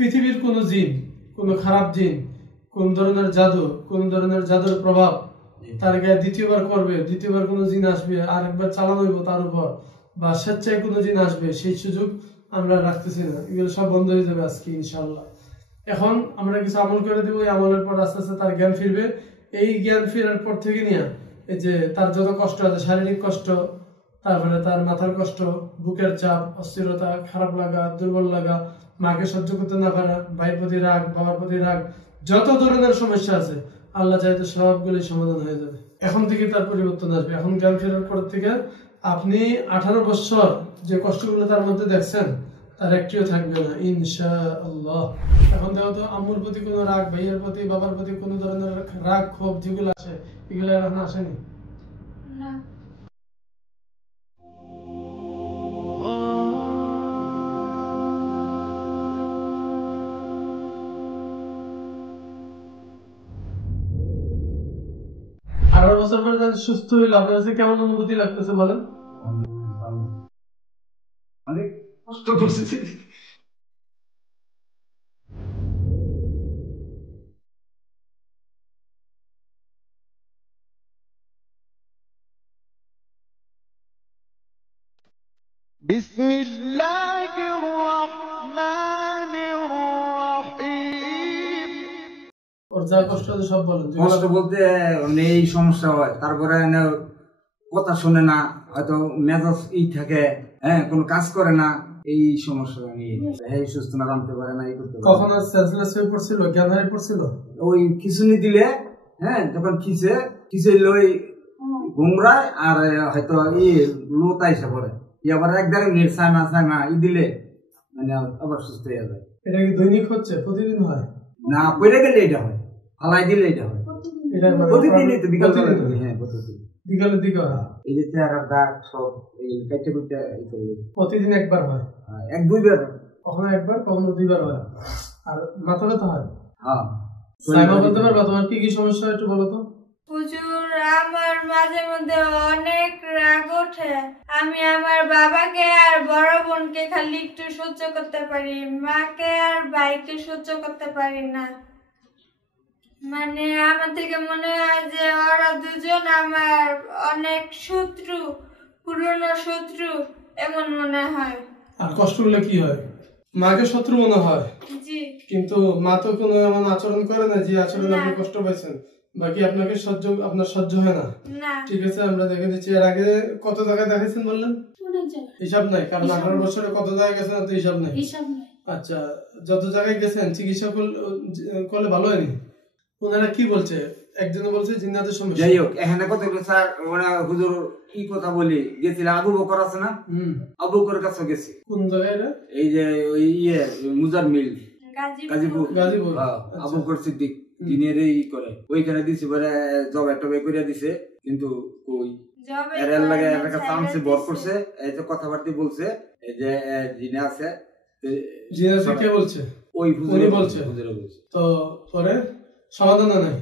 পৃথিবীর কোন জিন, কোন খারাপ জিন, কোন ধরনের জাদু, কোন ধরনের জাদুর প্রভাব তার গায়ে দ্বিতীয়বার করবে, দ্বিতীয়বার কোন জিন আসবে, আরেকবার চালানো হইব তার উপর, বা স্বেচ্ছায় কোন জিন আসবে, সেই সুযোগ আমরা রাখতেছি না। এগুলো সব বন্ধ হয়ে যাবে আজকে ইনশাআল্লাহ। এখন আমরা কিছু আমল করে দিব, এই আমলের পর আস্তে আস্তে তার জ্ঞান ফিরবে। এই জ্ঞান ফেরার পর থেকে নিয়ে এই যে তার যত কষ্ট আছে, শারীরিক কষ্ট, তারপরে তার মাথার কষ্ট, বুকের চাপ, অস্থিরতা, খারাপ লাগা, দুর্বল লাগা, মাকে সহ্য করতে না পারা, ভাইয়ের প্রতি রাগ, বাবার প্রতি রাগ, যত ধরনের সমস্যা আছে আল্লাহ চাইতে সবগুলি সমাধান হয়ে যাবে। এখন থেকে তার পরিবর্তন আসবে। এখন জ্ঞান ফেরার পর থেকে আপনি 18 বছর যে কষ্টগুলো তার মধ্যে দেখছেন তার একটিও থাকবে না ইনশাআল্লাহ। এখন দেখো তো আম্মুর প্রতি কোনো রাগ, ভাইয়ের প্রতি, বাবার প্রতি কোনো ধরনের রাগ, ক্ষোভ যেগুলো আসে এগুলো এখন আসেনি না। আঠারো বছর পরে সুস্থ হইলো, আপনার কাছে কেমন অনুভূতি লাগতেছে বলেন? অনেক কষ্ট করছি। বিসমিল্লাহির রহমানির রহিম। ওর যা কষ্ট আছে সব বলেন। কষ্ট বলতে এই সমস্যা হয়, তারপরে কথা শুনে না, হয়তো মেজাজ থাকে, হ্যাঁ, কোনো কাজ করে না, এই সমস্যা নিয়ে সুস্থ না, জানতে পারে না, এই করতে পারে। কখনো সেন্সলেস হয়ে পড়ছিল, জ্ঞান হারিয়ে পড়ছিল? ওই খিচুনি দিলে, হ্যাঁ, যখন খিচে লই ঘুমরায়, আর হয়তো লোতা এসে পড়ে, আবার একবারে সাইমা দিলে মানে আবার সুস্থ হয়ে যায়। এটা কি দৈনিক হচ্ছে, প্রতিদিন হয়? না, পড়ে গেলে এটা হয়, ফালাই দিলে এটা হয়। প্রতিদিনই তো বিকাল বেলা। হ্যাঁ, প্রতিদিন বিকালের দিকে হয়। এই যে চেহারা দাগ সব এই কাইটে কুইটে এই করে প্রতিদিন একবার হয়? এক দুইবার, কখনো একবার, কখনো দুইবার হয়। আর মাথা ব্যথা হয়? হ্যাঁ। সাইমা বলতে পারবা তোমার কি কি সমস্যা একটু বলো তো? হুজুর, আমার মাঝে মধ্যে অনেক রাগ ওঠে। আমি আমার বাবাকে আর বড় বোনকে খালি একটু সহ্য করতে পারি, মাকে আর ভাইকে সহ্য করতে পারি না। মানে আমার থেকে মনে হয় যে ওরা দুজন আমার অনেক শত্রু, পুরনো শত্রু, এমন মনে হয়। আর কষ্ট হলে কি হয়? মাকে শত্রু মনে হয়? জি। কিন্তু মা তো কোনো এমন আচরণ করে না যে আচরণ আপনি কষ্ট পাইছেন, বাকি আপনাকে আপনার সহ্য হয় না। ঠিক আছে, আমরা দেখে দিচ্ছি। এর আগে কত জায়গায় দেখাইছেন বললেন? হিসাব নাই, কারণ 18 বছরে কত জায়গায় গেছেন তো হিসাব নাই। আচ্ছা, যত জায়গায় গেছেন চিকিৎসা করলে ভালো হয়নি? ওনারা কি বলছে? একজনে বলছে জিন্নাতের সমস্যা। যাই হোক, এখানে কত স্যার ওরা হুজুর কি কথা বলি গেছিলাম, আবু বকর আছে না, আবু বকরের কাছে গেছি। কোন জায়গায় এটা? এই যে ওই মুজার মিল, গাজীপুর। আবু বকর সিদ্দিক দিনেরই করে, ওইখানে দিছি, পরে জবাই টবাই করে দিছে, কিন্তু কই এর লাগে একটা চান্সে ভর করছে। এই যে কথাবার্তা বলছে, এই যে জিনে আছে, জিনে আছে কে বলছে? ওই হুজুর বলছে। তো পরে সমাধান নাই?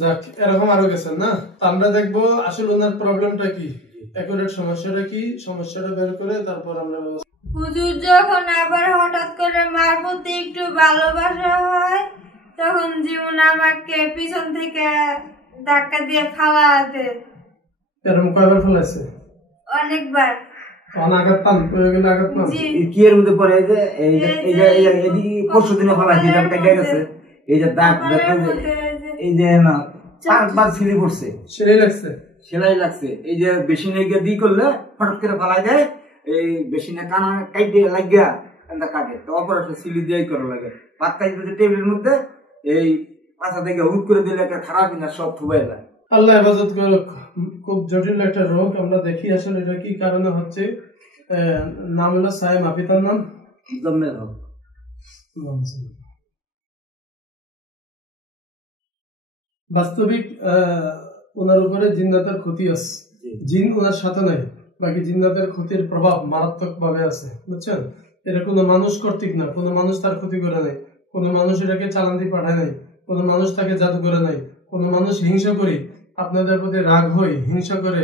যাক, এরকম আরো গেছেন না? আমরা দেখবো আসলে ওনার প্রবলেমটা কি, একুরেট সমস্যাটা কি, সমস্যাটা বের করে তারপর আমরা। হুজুর, যখন আবার হঠাৎ করে মার প্রতি একটু ভালোবাসা হয়, তখন জীবন আমাকে পিছন থেকে ধাক্কা দিয়ে ফালা দেয়। এরকম কয়বার ফেলাইছে? অনেকবার। আঘাত পান? আঘাত পান কি এর মধ্যে পরে? পরশু দিনে ফেলাইছে, গেছে, এই যে দাগ, এই যে না 5 বার সিলি পড়ছে, সেলাই লাগছে। এই যে বেশিনে গিয়ে দি করলে হঠাৎ করে ফালাই দেয়, এই বেশিনে কানা কাইটে লাগিয়া কাটে, তো অপারেশন সিলি দিয়েই করা লাগে। পাক্কা টেবিলের মধ্যে এই পাশা থেকে হুট করে দিলে একটা খারাপ না, সব থুবাই যায়। আল্লাহ হেফাজত করুক। খুব জটিল একটা রোগ, আমরা দেখি আসলে এটা কি কারণে হচ্ছে। নাম হলো সাইমা, পিতার নাম জম্মের হোক। বাস্তবিক ওনার উপরে জিন্নাতের ক্ষতি আছে, জিন ওনার সাথে নাই, বাকি জিন্নাতের ক্ষতির প্রভাব মারাত্মক ভাবে আছে, বুঝছেন? এটা কোনো মানুষ কর্তৃক না, কোনো মানুষ তার ক্ষতি করে নাই, কোনো মানুষ এটাকে চালান দিয়ে পাঠায় নাই, কোনো মানুষ তাকে জাদু করে নাই, কোনো মানুষ হিংসা করি আপনাদের প্রতি রাগ হই, হিংসা করে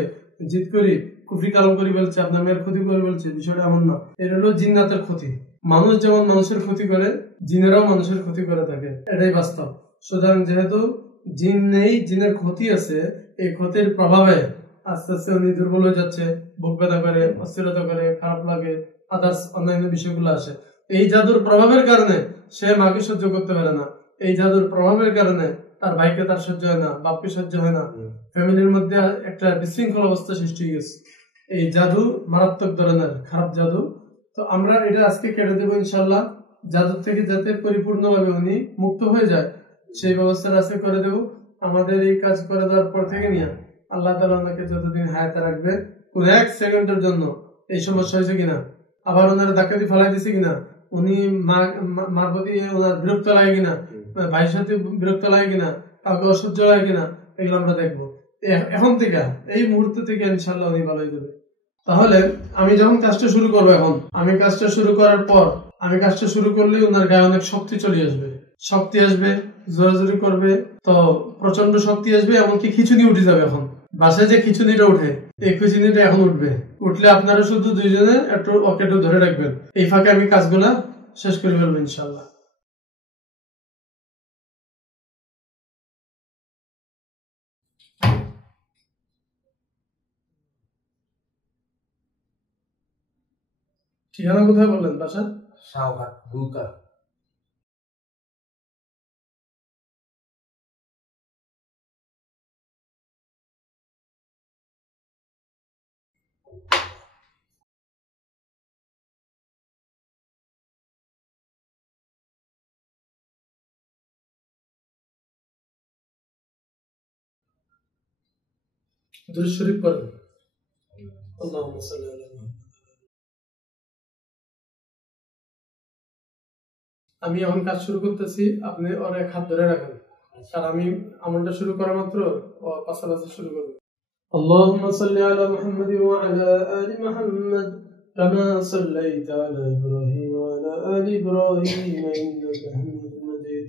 জিদ করি, কুফরি কালাম করে বলছে, আপনার মেয়ের ক্ষতি করে বলছে, বিষয়টা এমন না। এটা হলো জিন্নাতের ক্ষতি। মানুষ যেমন মানুষের ক্ষতি করে, জিনেরাও মানুষের ক্ষতি করে থাকে, এটাই বাস্তব। সুতরাং যেহেতু জিন নেই, জিনের ক্ষতি আছে, এই ক্ষতির প্রভাবে আস্তে আস্তে উনি দুর্বল হয়ে যাচ্ছে, বুক ব্যথা করে, অস্থিরতা করে, খারাপ লাগে, আদার্স অন্যান্য বিষয়গুলো আসে। এই জাদুর প্রভাবের কারণে সে মাকে সহ্য করতে পারে না, এই জাদুর প্রভাবের কারণে তার ভাইকে তার সহ্য হয় না, বাপকে সহ্য হয় না, ফ্যামিলির মধ্যে একটা বিশৃঙ্খল অবস্থা সৃষ্টি হয়ে গেছে। এই জাদু মারাত্মক ধরনের খারাপ জাদু। তো আমরা এটা আজকে কেটে দেবো ইনশাল্লাহ। জাদু থেকে যাতে পরিপূর্ণভাবে উনি মুক্ত হয়ে যায় সেই ব্যবস্থাটা আজকে করে দেব। আমাদের এই কাজ করে দেওয়ার পর থেকে নিয়ে আল্লাহ তাআলা ওনাকে যতদিন হায়াতে রাখবে, কোন এক সেকেন্ডের জন্য এই সমস্যা হয়েছে কিনা, আবার ওনার ডাকাতি ফেলাই দিছে কিনা, উনি মার প্রতি ওনার বিরক্ত লাগে কিনা, ভাইয়ের সাথে বিরক্ত লাগে কিনা, কাউকে অসহ্য লাগে কিনা, এগুলো আমরা দেখবো। এখন থেকে এই মুহূর্ত থেকে ইনশাল্লাহ উনি ভালো হয়ে যাবে। তাহলে আমি যখন কাজটা শুরু করবো, এখন আমি কাজটা শুরু করার পর, আমি কাজটা শুরু করলে ওনার গায়ে অনেক শক্তি চলে আসবে, শক্তি আসবে, জোরাজোরি করবে, তো প্রচন্ড শক্তি আসবে, এমনকি খিচুনি উঠে যাবে। এখন বাসায় যে খিচুনিটা উঠে, এই খিচুনিটা এখন উঠবে, উঠলে আপনারা শুধু দুইজনে একটু ওকে একটু ধরে রাখবেন, এই ফাঁকে আমি কাজগুলা শেষ করে ফেলবো ইনশাল্লাহ। ঠিকানা কোথায় বললেন? বাসা শাহবাগ গুলতা। দুরূদ শরীফ পড়েন। আল্লাহুম্মা সাল্লি আলা মুহাম্মাদ। আমি এখন কাজ শুরু করতেছি, আপনি ওর এক হাত ধরে রাখেন, আর আমি আমলটা শুরু করা মাত্র ও পাশাপাশি শুরু করব। اللهم صل على محمد وعلى آل محمد كما صليت على إبراهيم وعلى آل إبراهيم إنك حميد مجيد.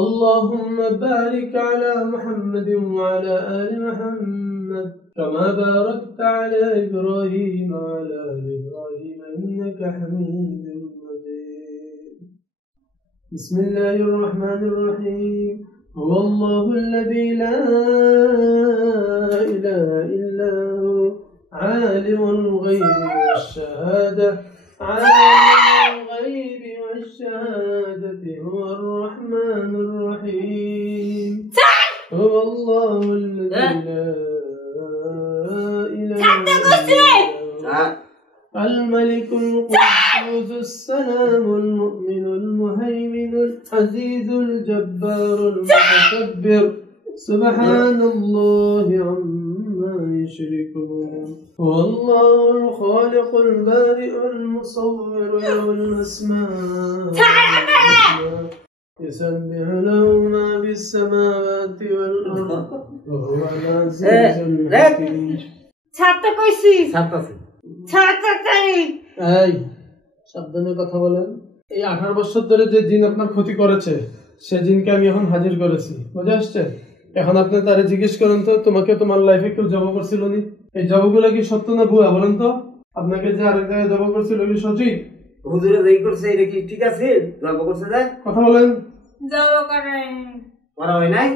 اللهم بارك على محمد وعلى آل محمد كما باركت على إبراهيم وعلى آل إبراهيم إنك حميد مجيد. بسم الله الرحمن الرحيم. هو الله الذي لا إله إلا هو عالم الغيب والشهادة، عالم الغيب والشهادة هو الرحمن الرحيم. هو الله الذي لا إله إلا هو الملك القدوس السلام المؤمن المهيمن العزيز الجبار المتكبر سبحان الله عما يشركون. هو الله الخالق البارئ المصور له الأسماء يسبح له ما في السماوات والأرض وهو العزيز الحكيم. এই সাবধানে কথা বলেন। এই 18 বছর ধরে যে জিন আপনার ক্ষতি করেছে, সে জিনকে আমি এখন হাজির করেছি, বুঝে আসছে? এখন আপনি তারে জিজ্ঞেস করেন তো, তোমাকে তোমার লাইফে কেউ জব করছিল নি? এই জবগুলো কি সত্য না ভুয়া বলেন তো? আপনাকে যে আরেক জায়গায় জব করছিল কি সঠিক? হুজুরে যেই করছে এটা কি ঠিক আছে? জব করছে যায়? কথা বলেন। জব করা হয় নাই?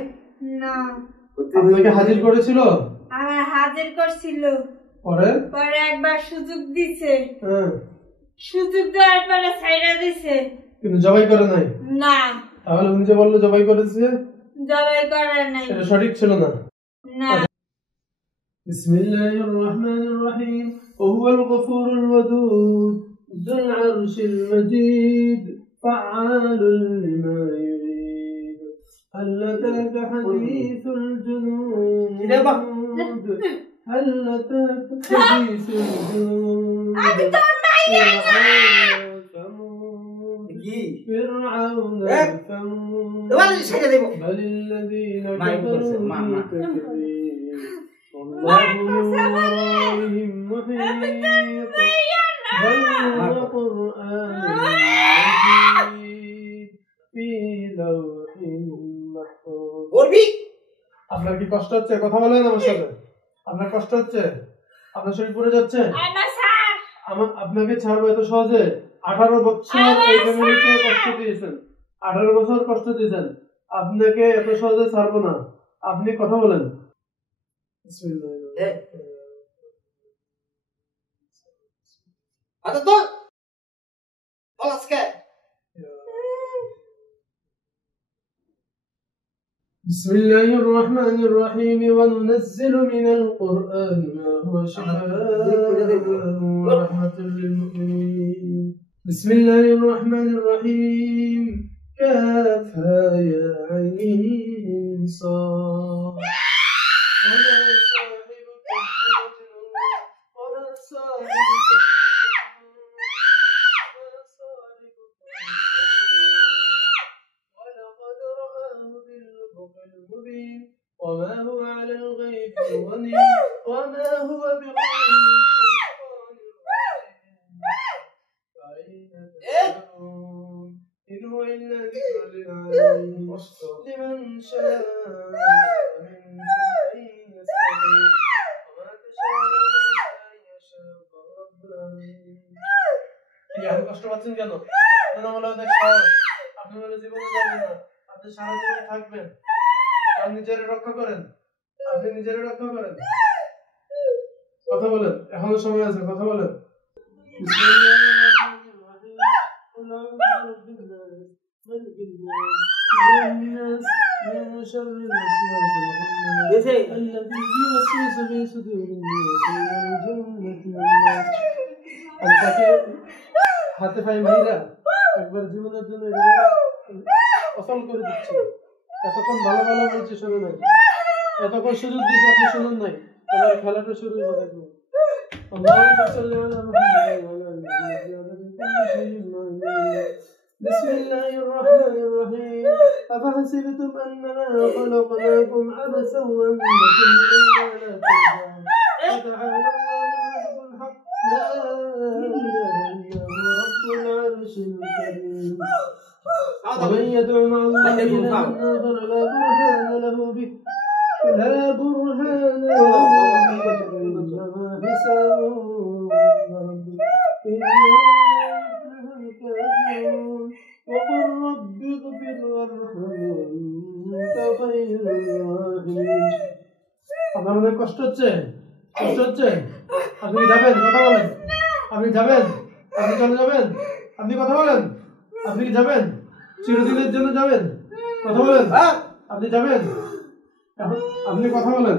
না। আপনাকে হাজির করেছিল? আমার হাজির করছিল, পরে একবার সুযোগ দিছে, সুযোগ দেওয়ার পরে ছাইড়া দিছে, কিন্তু জবাই করে নাই। না। তাহলে উনি যে বললো জবাই করেছে, জবাই করে নাই, সেটা সঠিক ছিল না। না। বিসমিল্লাহির রহমানির রহিম। ওহুয়াল গফুরুল ওয়াদুদ যুল আরশিল মাজিদ ফাআলুল লিমা ইউরিদ। هل أتاك حديث الجنود هل أتاك حديث الجنود فرعون وثمود بل الذين كفروا مكذبين والله من ورائهم محيط بل هو قرآن مجيد في لوح محفوظ. আপনার কি কষ্ট হচ্ছে? কথা বলেন আমার সাথে। আপনার কষ্ট হচ্ছে? আপনার শরীর পুড়ে যাচ্ছে? আপনাকে ছাড়বো এত সহজে? 18 বছর এই ফ্যামিলিতে কষ্ট দিয়েছেন, 18 বছর কষ্ট দিয়েছেন, আপনাকে এত সহজে ছাড়বো না। আপনি কথা বলেন। بسم الله الرحمن الرحيم وننزل من القرآن ما هو شفاء ورحمة للمؤمنين. بسم الله الرحمن الرحيم كافها يا عين صاد وما صاحبكم بمجنون وما صاحبكم ولقد رآه بالأفق المبين وما هو على الغيب ضنين وما هو بقول الشيطان الرجيم فأين تذهبون إن هو إلا ذكر للعالمين لمن شاء منكم أن يستقيم وما تشاءون إلا أن يشاء رب العالمين. আপনি কষ্ট পাচ্ছেন কেন? আপনার বলে অনেক সাহস, আপনি বলে জীবনে যাবেন না, আপনি সারা জীবন থাকবেন। আপনি নিজের রক্ষা করেন, আপনি নিজের রক্ষা করেন। কথা বলেন, এখনো সময় আছে, কথা বলেন। হাতে পাই মাইরা একবার জীবনের জন্য অসল করে দিচ্ছে। এতক্ষণ ভালো ভালো বলছে, শোনো নাই, এতক্ষণ সুযোগ দিচ্ছে, আপনি শুনুন নাই। এবার খেলাটা শুরু হবে। দেখবেন بسم الله الرحمن الرحيم أفحسبتم أنما خلقناكم عبثا وأنكم إلينا لا ترجعون فتعالى الله الحق لا إله إلا هو رب العرش الكريم ومن يدع مع الله إلها آخر لا برهان له به إنما حسابه ربك إنه لا يفلح الكافرون وقل رب اغفر وارحم وأنت خير الراحمين. আপনার মনে কষ্ট হচ্ছে? কষ্ট হচ্ছে? আপনি যাবেন? কথা বলেন। আপনি যাবেন? আপনি চলে যাবেন? আপনি কথা বলেন। আপনি কি যাবেন? চিরদিনের জন্য যাবেন? কথা বলেন। আপনি যাবেন? আপনি কথা বলেন।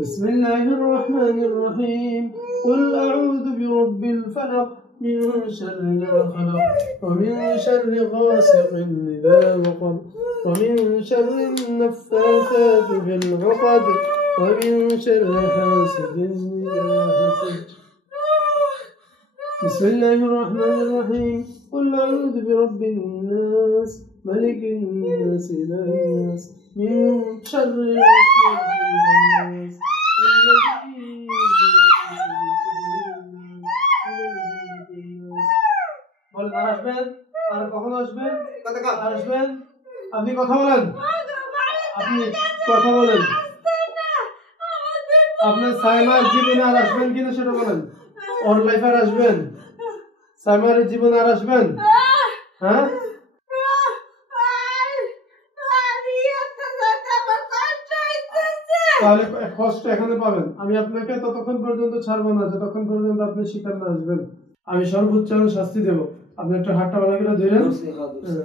বিসমিল্লাহির রহমানির রহিম কুল আউযু বিরাব্বিল ফালাক মিন শাররি মা খালাক ওয়া মিন শাররি গাসিকিন ইযা ওয়াকাব ওয়া মিন শাররি নাফাসাতি ফিল উকাদ ওয়া মিন শাররি হাসিদিন ইযা হাসাদ। বিসমিল্লাহির রহমানির রহিম কুল আউযু বিরাব্বিন নাস মালিকিন নাস ইলাহিন নাস من شر الوسواس الخناس الذي বলেন। আর আসবেন? আর কখন আসবেন? আসবেন? আপনি কথা বলেন। আপনি কথা বলেন। আপনার সাইমার জীবনে আর আসবেন কিনা সেটা বলেন। ওর লাইফে আর আসবেন? সাইমার জীবনে আর আসবেন? হ্যাঁ, তাহলে কষ্ট এখানে পাবেন। আমি আপনাকে ততক্ষণ পর্যন্ত ছাড়বো না যতক্ষণ পর্যন্ত আপনি স্বীকার না আসবেন। আমি সর্বোচ্চ শাস্তি দেব। আপনি একটা হাতটা ভালো করে ধরেন,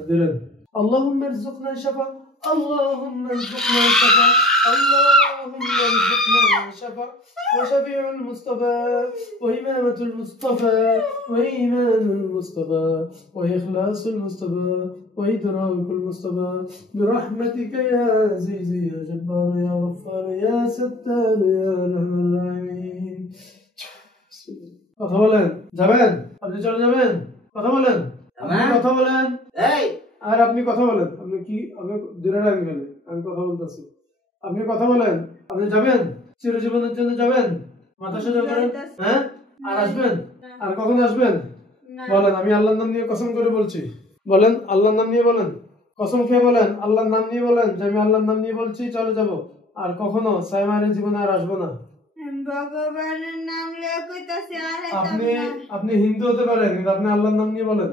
ধরেন। اللهم ارزقنا شفاء اللهم ارزقنا شفاء اللهم ارزقنا شفاء وشفيع المصطفى وإمامة المصطفى وإيمان المصطفى وإخلاص المصطفى وإدراك المصطفى برحمتك يا عزيز يا جبار يا غفار يا ستار يا أرحم الراحمين. কথা বলেন। যাবেন? আপনি চলে যাবেন? কথা বলেন। কথা বলেন। আর আপনি কথা বলেন। আপনি কি আমি দূরে রাখবেন গেলে আমি কথা বলতেছি। আপনি কথা বলেন। আপনি যাবেন? চিরজীবনের জন্য যাবেন? মাথা সোজা করেন। হ্যাঁ, আর আসবেন? আর কখন আসবেন বলেন। আমি আল্লাহর নাম নিয়ে কসম করে বলছি। বলেন, আল্লাহর নাম নিয়ে বলেন। কসম খেয়ে বলেন, আল্লাহর নাম নিয়ে বলেন যে আমি আল্লাহর নাম নিয়ে বলছি, চলে যাব। আর কখনো সাইমারের জীবনে আর আসবো না। ভগবানের নাম লয়ে কইতাছি আরে আপনি আপনি হিন্দু হতে পারেন কিন্তু আপনি আল্লাহর নাম নিয়ে বলেন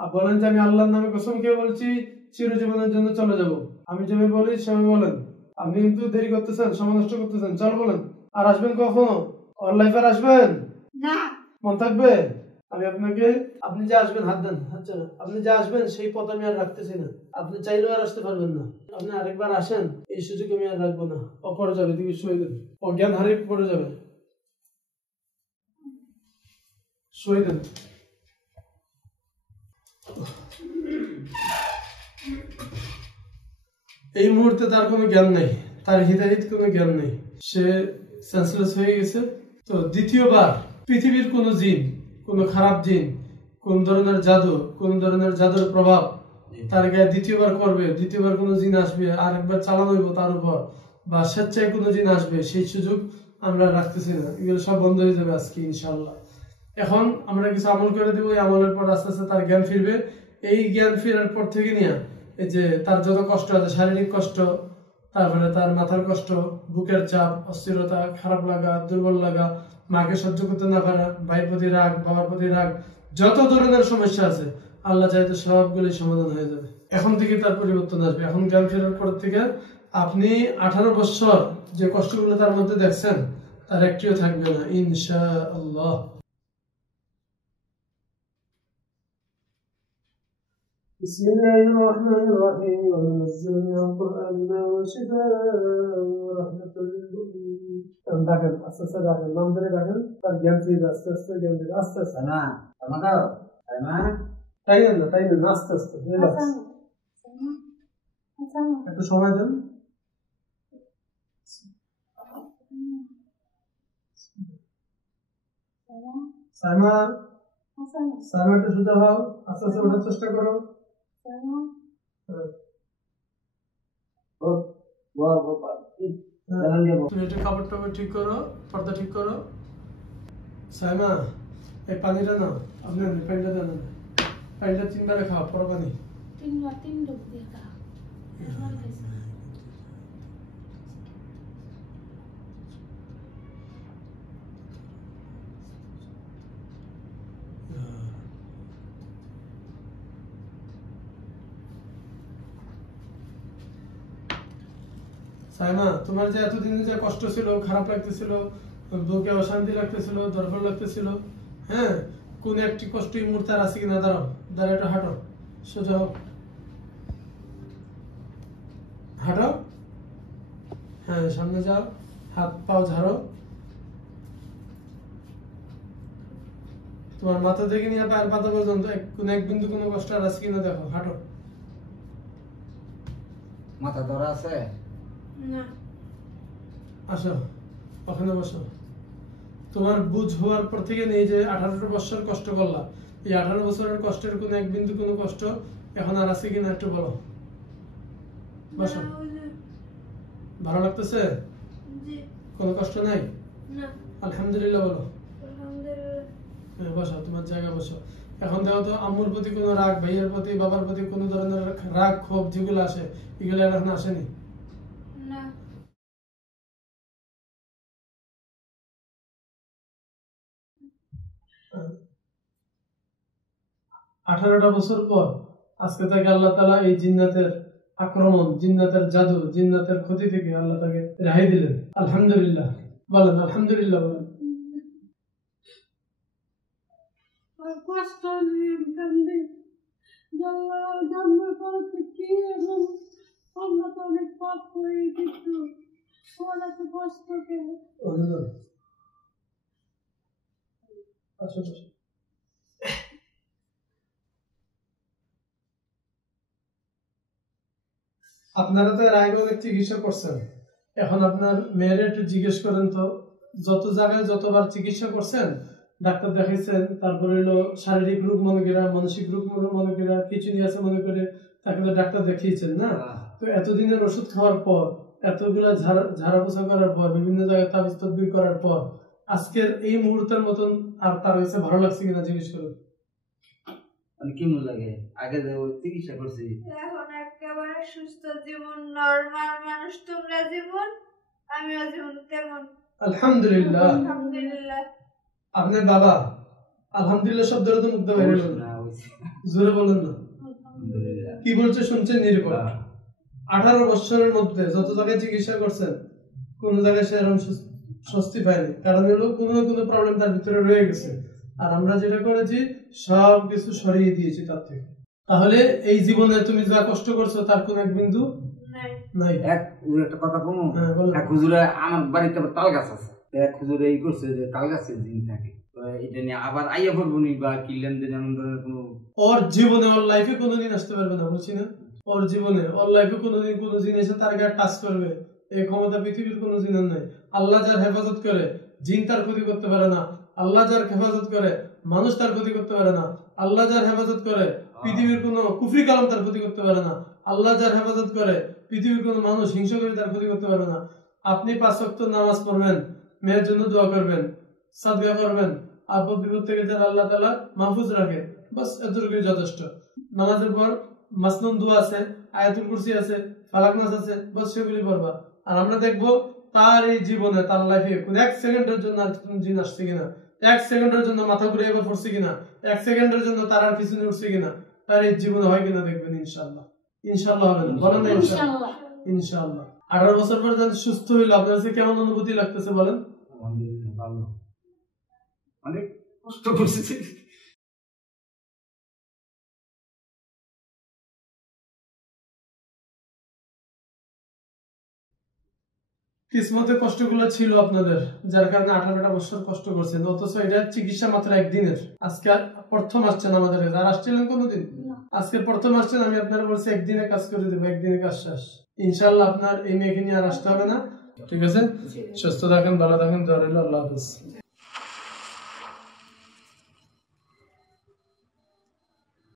আর বলেন যে আমি আল্লাহর নামে কসম খেয়ে বলছি চিরজীবনের জন্য চলে যাব। আমি যেভাবে বলি সেভাবে বলেন। আপনি কিন্তু দেরি করতেছেন, সময় নষ্ট করতেছেন। চল বলেন। আর আসবেন কখনো? অল লাইফ আর আসবেন না। মন থাকবে? আমি আপনাকে, আপনি যে আসবেন হাত দেন, আচ্ছা আপনি যে আসবেন সেই পথ আমি আর রাখতেছি না। আপনি চাইলেও আর আসতে পারবেন না। আপনি আরেকবার আসেন, এই সুযোগ আমি আর রাখবো না। অপরে যাবে, দিকে শুয়ে দেন, অজ্ঞান হারিয়ে পড়ে যাবে। শুয়ে দেন। এই মুহূর্তে তার কোনো জ্ঞান নেই, তার হিতাহিত কোনো জ্ঞান নেই, সে সেন্সলেস হয়ে গেছে। তো দ্বিতীয়বার পৃথিবীর কোন জিন, কোন খারাপ জিন, কোন ধরনের জাদু, কোন ধরনের জাদুর প্রভাব তার গায়ে দ্বিতীয়বার করবে, দ্বিতীয়বার কোন জিন আসবে আর একবার চালানো হইব তার উপর, বা স্বেচ্ছায় কোন জিন আসবে, সেই সুযোগ আমরা রাখতেছি না। এগুলো সব বন্ধ হয়ে যাবে আজকে ইনশাআল্লাহ। এখন আমরা কিছু আমল করে দিব, এই আমলের পর আস্তে আস্তে তার জ্ঞান ফিরবে। এই জ্ঞান ফেরার পর থেকে নিয়ে এই যে তার যত কষ্ট আছে, শারীরিক কষ্ট, তারপরে তার মাথার কষ্ট, বুকের চাপ, অস্থিরতা, খারাপ লাগা, দুর্বল লাগা, মাকে সহ্য করতে না পারা, ভাইয়ের প্রতি রাগ, বাবার প্রতি রাগ, যত ধরনের সমস্যা আছে আল্লাহ চাইতে সবগুলি সমাধান হয়ে যাবে। এখন থেকে তার পরিবর্তন আসবে। এখন জ্ঞান ফেরার পর থেকে আপনি 18 বছর যে কষ্টগুলো তার মধ্যে দেখছেন তার একটিও থাকবে না ইনশাআল্লাহ। بسم الله الرحمن الرحيم وننزل من القرآن ما هو شفاء ورحمة للمؤمنين. ডাকেন, আস্তে আস্তে ডাকেন, নাম ধরে ডাকেন, তার জ্ঞান ফিরবে। আস্তে আস্তে জ্ঞান ফিরবে, আস্তে আস্তে। না আমাকে তাই না, তাই না, আস্তে আস্তে রিল্যাক্স। একটু সময় দেন। সাইমা, সাইমা একটু সোজা হও, আস্তে আস্তে ওঠার চেষ্টা করো। তুমি একটু কাপড় টাপড় ঠিক করো, পর্দা ঠিক করো। সাইমা, এই পানিটা না, আপনি পানিটা দেন, পানিটা 3 বারে খাও, পর পানি 3 ডুব দিয়ে খাও। সাইমা, তোমার যে এতদিনে যে কষ্ট ছিল, খারাপ লাগতেছিল, বুকে অশান্তি লাগতেছিল, দরকার লাগতেছিল, হ্যাঁ, কোন একটি কষ্ট এই মুহূর্তে আছে কিনা? দাঁড়াও, দাঁড়া, একটু হাঁটো, সোজা হোক, হাঁটো, হ্যাঁ, সামনে যাও, হাত পাও ঝাড়ো। তোমার মাথা থেকে নিয়ে পায়ের পাতা পর্যন্ত কোন এক বিন্দু কোনো কষ্ট আর আছে কিনা দেখো, হাঁটো। মাথা ধরা আছে না। আসো, ওখানে বসো। তোমার বুঝ হওয়ার পর থেকে নেই যে 18 বছর কষ্ট করলা, এই 18 বছরের কষ্টের কোন এক বিন্দু কোনো কষ্ট এখন আর আছে কিনা একটু বলো। বসো। ভালো লাগতেছে? জি। কোনো কষ্ট নাই? না। আলহামদুলিল্লাহ বলো। আলহামদুলিল্লাহ। হ্যাঁ, বসো, তোমার জায়গা বসো। এখন দেখো তো, আম্মুর প্রতি কোনো রাগ, ভাইয়ের প্রতি, বাবার প্রতি কোনো ধরনের রাগ, ক্ষোভ যেগুলো আসে এগুলো এখন আসেনি? না। 18টা বছর পর আজকে তাকে আল্লাহ তাআলা এই জিন্নাতের আক্রমণ, জিন্নাতের জাদু, জিন্নাতের ক্ষতি থেকে আল্লাহ তাকে রেহাই দিলেন। আলহামদুলিল্লাহ বলেন, আলহামদুলিল্লাহ বলেন। কষ্ট নিয়ে কান্দে, জন্মের পর থেকে এবং আমরা তো অনেক পাপ করে কিন্তু ওরা তো কষ্ট কেন? আপনারা তো এর আগে অনেক চিকিৎসা করছেন, এখন আপনার মেয়েরা একটু জিজ্ঞেস করেন তো, যত জায়গায় যতবার চিকিৎসা করছেন, ডাক্তার দেখাইছেন, তারপরে হলো শারীরিক রোগ মনে করে, মানসিক রোগ মনে করে, কিছু নিয়ে আছে মনে করে, তাকে তো ডাক্তার দেখিয়েছেন না? তো এতদিনের ওষুধ খাওয়ার পর, এতগুলা ঝাড়া পোছা করার পর, বিভিন্ন জায়গায় তাবিজ তদবির করার পর আজকের এই মুহূর্তের মতন আর তার কাছে ভালো লাগছে কিনা জিজ্ঞেস করুন। কেমন লাগে? আগে চিকিৎসা করছি, এখন একেবারে সুস্থ জীবন, নরমাল মানুষ তোমরা জীবন, আমিও জীবন। কেমন? আলহামদুলিল্লাহ। আলহামদুলিল্লাহ। আপনার বাবা আলহামদুলিল্লাহ শব্দের তো মুক্ত বাইরে বলেন, জোরে বলেন না। কি বলছে শুনছেন নির্ভর। 18 বছরের মধ্যে যত জায়গায় চিকিৎসা করছেন কোন জায়গায় সে এরকম স্বস্তি পায়নি, কারণ হলো কোনো না কোনো প্রবলেম তার ভিতরে রয়ে গেছে। আর আমরা যেটা করেছি সব কিছু সরিয়ে দিয়েছি তার থেকে। তাহলে এই জীবনে তুমি যা কষ্ট করছো তার কোন এক বিন্দু নাই। একটা কথা কমু, হ্যাঁ, বলো। এক হুজুরে আমার বাড়িতে আবার তাল গাছ আছে, এক হুজুরে এই করছে যে তাল গাছের দিন থাকে, তো এটা নিয়ে আবার আইয়া পড়বো নি বা কি লেনদেন এমন ধরনের কোনো ওর জীবনে ওর লাইফে কোনোদিন আসতে পারবে না, বলছি না। ওর জীবনে ওর লাইফে কোনোদিন কোনো জিনিসে তার গায়ে টাচ করবে এই ক্ষমতা পৃথিবীর কোনো জিনের নাই। আল্লাহ যার হেফাজত করে জিন তার ক্ষতি করতে পারে না। আল্লাহ যার হেফাজত করে মানুষ তার ক্ষতি করতে পারে না। আল্লাহ যার হেফাজত করে পৃথিবীর কোনো কুফরি কালাম তার ক্ষতি করতে পারে না। আল্লাহ যার হেফাজত করে পৃথিবীর কোনো মানুষ হিংসা করে তার ক্ষতি করতে পারে না। আপনি 5 ওয়াক্ত নামাজ পড়বেন, মেয়ের জন্য দোয়া করবেন, সাদকা করবেন, আপদ বিপদ থেকে যারা আল্লাহ তাআলা মাহফুজ রাখে, বাস এতটুকুই যথেষ্ট। নামাজের পর মাসনুন দোয়া আছে, আয়াতুল কুরসি আছে, ফালাক নাস আছে, বাস সেগুলি পড়বা। আর আমরা দেখবো তার এই জীবনে তার লাইফে কোন 1 সেকেন্ডের জন্য আর কোন জিন আসছে কিনা, 1 সেকেন্ডের জন্য মাথা ঘুরে এবার পড়ছে কিনা, 1 সেকেন্ডের জন্য তার আর কিছু উঠছে কিনা, তার এই জীবনে হয় কিনা দেখবেন ইনশাআল্লাহ। ইনশাআল্লাহ হবে না, বলেন না ইনশাআল্লাহ। ইনশাআল্লাহ 18 বছর পর যখন সুস্থ হইল আপনার কাছে কেমন অনুভূতি লাগতেছে বলেন? আলহামদুলিল্লাহ ভালো, অনেক কষ্ট করছি। কিসমতে কষ্টগুলো ছিল আপনাদের, যার কারণে 18টা বছর কষ্ট করছেন, অথচ এটা চিকিৎসা মাত্র একদিনের। আজকে প্রথম আসছেন আমাদের কাছে, আর আসছিলেন কোনোদিন? আজকে প্রথম আসছেন, আমি আপনার বলছি একদিনে কাজ করে দেবো, একদিনে কাজ শেষ ইনশাআল্লাহ। আপনার এই মেয়েকে নিয়ে আর আসতে হবে না, ঠিক আছে? সুস্থ থাকেন, ভালো থাকেন, দোয়া রইল, আল্লাহ হাফেজ।